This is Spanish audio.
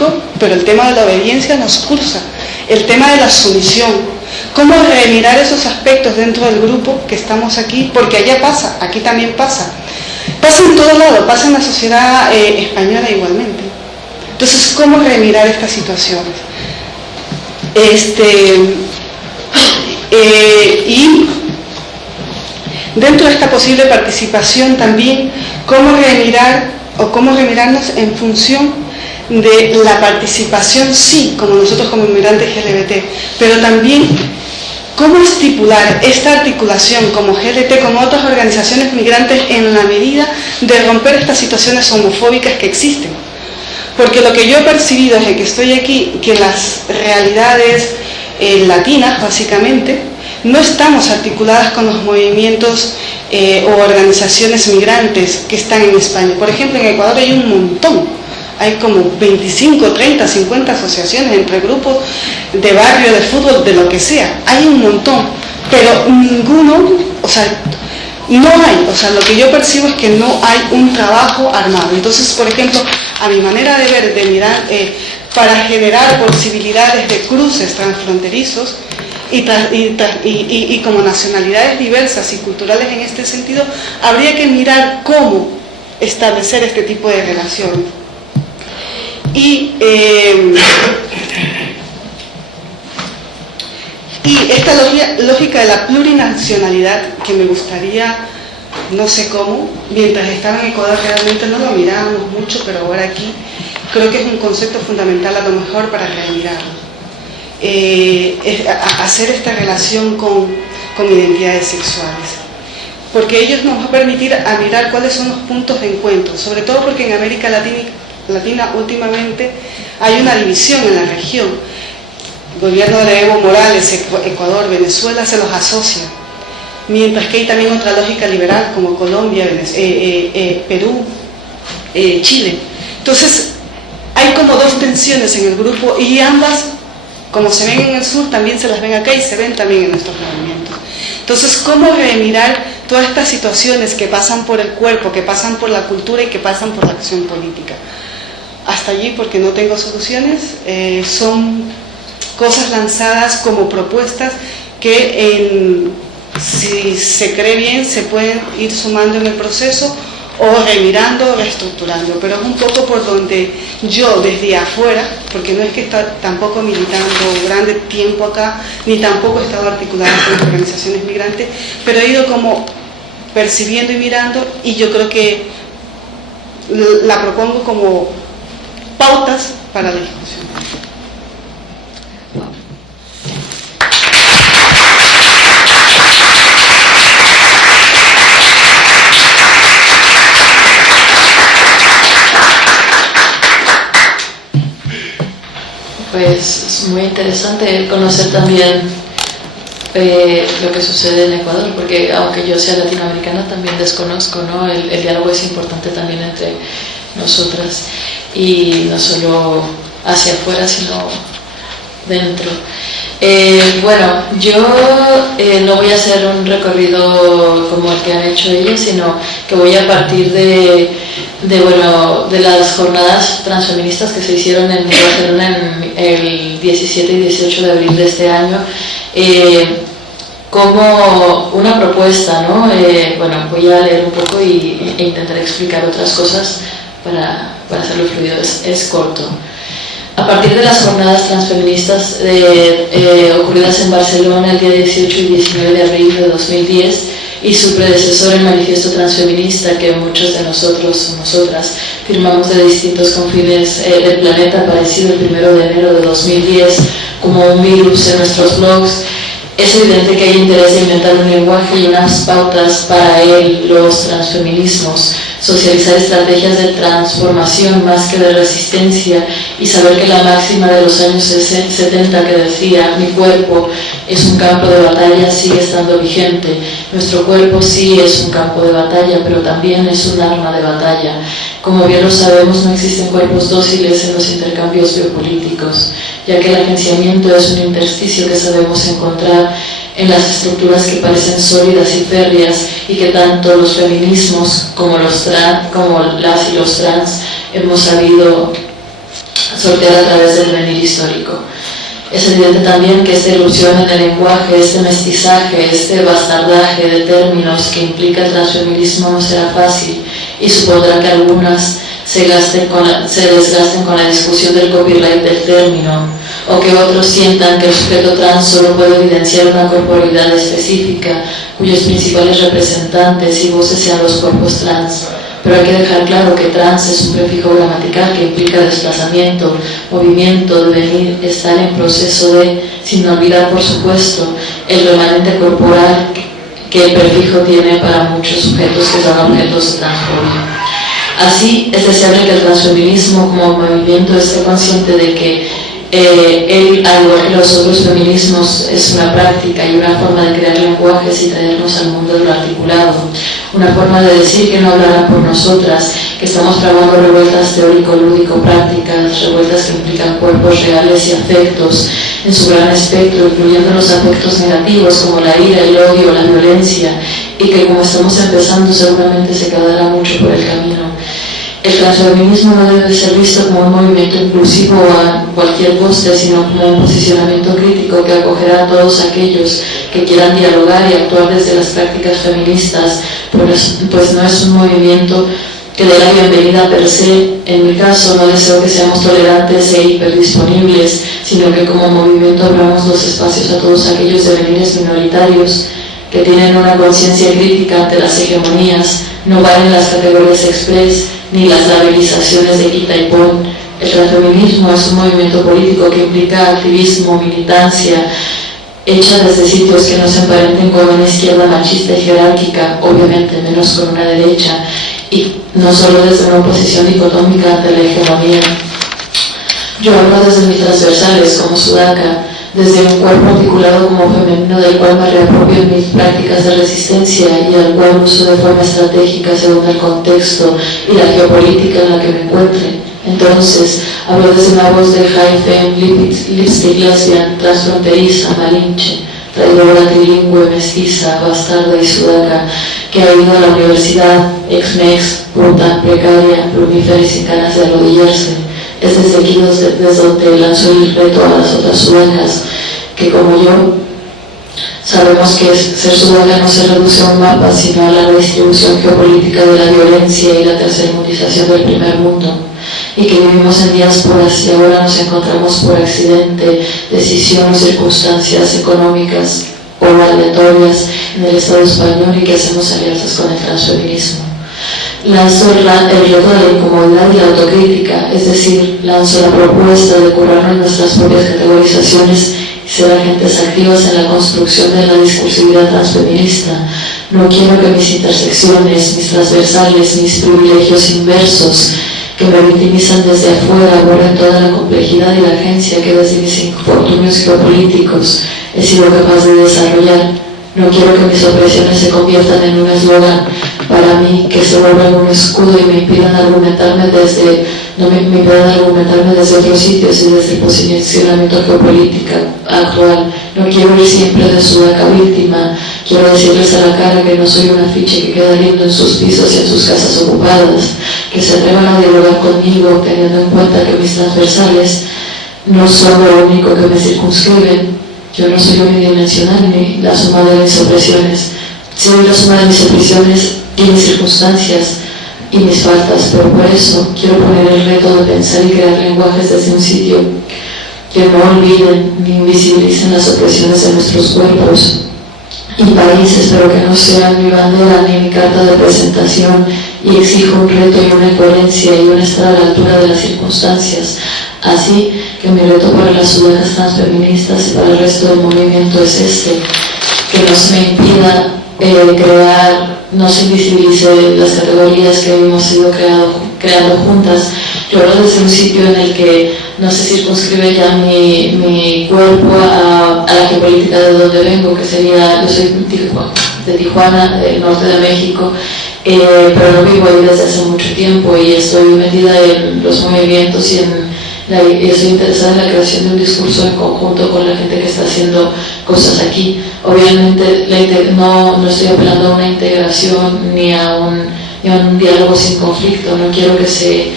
político, pero el tema de la obediencia nos cursa, el tema de la sumisión, cómo remirar esos aspectos dentro del grupo que estamos aquí, porque allá pasa, aquí también pasa en todo lado, pasa en la sociedad española igualmente. Entonces, ¿cómo remirar estas situaciones? Y dentro de esta posible participación también, cómo remirarnos en función de la participación, sí, como nosotros como inmigrantes LGBT, pero también cómo estipular esta articulación como GLT, como otras organizaciones migrantes, en la medida de romper estas situaciones homofóbicas que existen. Porque lo que yo he percibido desde que estoy aquí, que las realidades latinas, básicamente, no estamos articuladas con los movimientos o organizaciones migrantes que están en España. Por ejemplo, en Ecuador hay un montón. Hay como 25, 30, 50 asociaciones entre grupos de barrio, de fútbol, de lo que sea. Hay un montón, pero ninguno, o sea, no hay. O sea, lo que yo percibo es que no hay un trabajo armado. Entonces, por ejemplo, a mi manera de ver, de mirar, para generar posibilidades de cruces transfronterizos y como nacionalidades diversas y culturales en este sentido, habría que mirar cómo establecer este tipo de relaciones. Y esta lógica de la plurinacionalidad, que me gustaría, no sé cómo, mientras estaba en Ecuador realmente no lo mirábamos mucho, pero ahora aquí creo que es un concepto fundamental a lo mejor para remirarlo. Hacer esta relación con identidades sexuales, porque ellos nos va a permitir a mirar cuáles son los puntos de encuentro, sobre todo porque en América Latina últimamente hay una división en la región. El gobierno de Evo Morales, Ecuador, Venezuela se los asocia, mientras que hay también otra lógica liberal como Colombia, Perú, Chile. Entonces hay como dos tensiones en el grupo y ambas, como se ven en el sur, también se las ven acá y se ven también en nuestros movimientos. Entonces, ¿cómo remirar todas estas situaciones que pasan por el cuerpo, que pasan por la cultura y que pasan por la acción política? Hasta allí, porque no tengo soluciones, son cosas lanzadas como propuestas que si se cree bien se pueden ir sumando en el proceso o remirando o reestructurando, pero es un poco por donde yo desde afuera, porque no es que está tampoco militando grande tiempo acá, ni tampoco he estado articulada con las organizaciones migrantes, pero he ido como percibiendo y mirando, y yo creo que la propongo como pautas para la discusión. Pues es muy interesante conocer también lo que sucede en Ecuador, porque aunque yo sea latinoamericana también desconozco, ¿no? El diálogo es importante también entre nosotras, y no solo hacia afuera sino dentro. Bueno, yo no voy a hacer un recorrido como el que han hecho ellos, sino que voy a partir de las jornadas transfeministas que se hicieron en Barcelona el 17 y 18 de abril de este año, como una propuesta, ¿no? Bueno, voy a leer un poco e intentar explicar otras cosas para hacerlo fluido, es corto. A partir de las jornadas transfeministas ocurridas en Barcelona el día 18 y 19 de abril de 2010 y su predecesor, el Manifiesto Transfeminista, que muchos de nosotros o nosotras firmamos de distintos confines del planeta, aparecido el 1 de enero de 2010 como un virus en nuestros blogs, es evidente que hay interés de inventar un lenguaje y unas pautas para los transfeminismos, socializar estrategias de transformación más que de resistencia, y saber que la máxima de los años 70 que decía mi cuerpo es un campo de batalla sigue estando vigente. Nuestro cuerpo sí es un campo de batalla, pero también es un arma de batalla. Como bien lo sabemos, no existen cuerpos dóciles en los intercambios biopolíticos, ya que el agenciamiento es un intersticio que sabemos encontrar en las estructuras que parecen sólidas y férreas, y que tanto los feminismos como las y los trans hemos sabido sortear a través del devenir histórico. Es evidente también que esta irrupción en el lenguaje, este mestizaje, este bastardaje de términos que implica el transfeminismo no será fácil y supondrá que algunas se desgasten con la discusión del copyright del término, o que otros sientan que el sujeto trans solo puede evidenciar una corporalidad específica, cuyos principales representantes y voces sean los cuerpos trans. Pero hay que dejar claro que trans es un prefijo gramatical que implica desplazamiento, movimiento, devenir, estar en proceso de, sin olvidar por supuesto, el remanente corporal que el prefijo tiene para muchos sujetos que son objetos de transfobia. Así, es deseable que el transfeminismo como movimiento esté consciente de que él, al igual que los otros feminismos, es una práctica y una forma de crear lenguajes y traernos al mundo de lo articulado, una forma de decir que no hablarán por nosotras, que estamos trabajando revueltas teórico-lúdico-prácticas, revueltas que implican cuerpos reales y afectos en su gran espectro, incluyendo los afectos negativos como la ira, el odio, la violencia, y que como estamos empezando seguramente se quedará mucho por el camino. El transfeminismo no debe ser visto como un movimiento inclusivo a cualquier coste, sino como un posicionamiento crítico que acogerá a todos aquellos que quieran dialogar y actuar desde las prácticas feministas, pues no es un movimiento que dé la bienvenida per se. En mi caso no deseo que seamos tolerantes e hiperdisponibles, sino que como movimiento abramos los espacios a todos aquellos devenires minoritarios que tienen una conciencia crítica ante las hegemonías. No valen las categorías express ni las labelizaciones de quita y pon. El transfeminismo es un movimiento político que implica activismo, militancia, hecha desde sitios que no se emparenten con una izquierda machista y jerárquica, obviamente menos con una derecha, y no solo desde una oposición dicotómica ante la hegemonía. Yo hablo desde mis transversales como sudaca, desde un cuerpo articulado como femenino del cual me reapropio en mis prácticas de resistencia y al cual uso de forma estratégica según el contexto y la geopolítica en la que me encuentre. Entonces, hablo desde una voz de high femme, lipstick lesbian, transfronteriza, malinche, traidora, trilingüe, mestiza, bastarda y sudaca, que ha ido a la universidad, ex-mex, puta, precaria, plumífera y sin ganas de arrodillarse. Es desde aquí desde donde lanzo el reto a las otras sudacas, que como yo, sabemos que ser sudaca no se reduce a un mapa, sino a la redistribución geopolítica de la violencia y la tercermundización del primer mundo, y que vivimos en diásporas y ahora nos encontramos por accidente, decisión o circunstancias económicas o aleatorias en el Estado español y que hacemos alianzas con el transfeminismo. Lanzo el reto de la incomodidad y la autocrítica, es decir, lanzo la propuesta de curarnos nuestras propias categorizaciones y ser agentes activos en la construcción de la discursividad transfeminista. No quiero que mis intersecciones, mis transversales, mis privilegios inversos, que me victimizan desde afuera, borren toda la complejidad y la agencia que desde mis infortunios geopolíticos he sido capaz de desarrollar. No quiero que mis opresiones se conviertan en un eslogan para mí, que se vuelvan un escudo y me impidan argumentarme desde otros sitios y desde el posicionamiento geopolítico actual. No quiero ir siempre de sudaca víctima, quiero decirles a la cara que no soy un afiche que queda lindo en sus pisos y en sus casas ocupadas, que se atrevan a dialogar conmigo teniendo en cuenta que mis transversales no son lo único que me circunscriben. Yo no soy unidimensional ni la suma de mis opresiones. Soy la suma de mis opresiones y mis circunstancias y mis faltas, pero por eso quiero poner el reto de pensar y crear lenguajes desde un sitio que no olviden ni invisibilicen las opresiones de nuestros cuerpos y países, pero que no sean mi bandera ni mi carta de presentación, y exijo un reto y una coherencia y un estar a la altura de las circunstancias. Así que mi reto para las sudacas transfeministas y para el resto del movimiento es que no se me impida crear, no se invisibilice las categorías que hemos ido creando juntas. Yo hablo desde un sitio en el que no se circunscribe ya mi cuerpo a la geopolítica de donde vengo, que sería, yo soy de Tijuana, del norte de México, pero no vivo ahí desde hace mucho tiempo y estoy metida en los movimientos y estoy interesada en la creación de un discurso en conjunto con la gente que está haciendo cosas aquí. Obviamente no estoy apelando a una integración ni a un diálogo sin conflicto. No quiero que se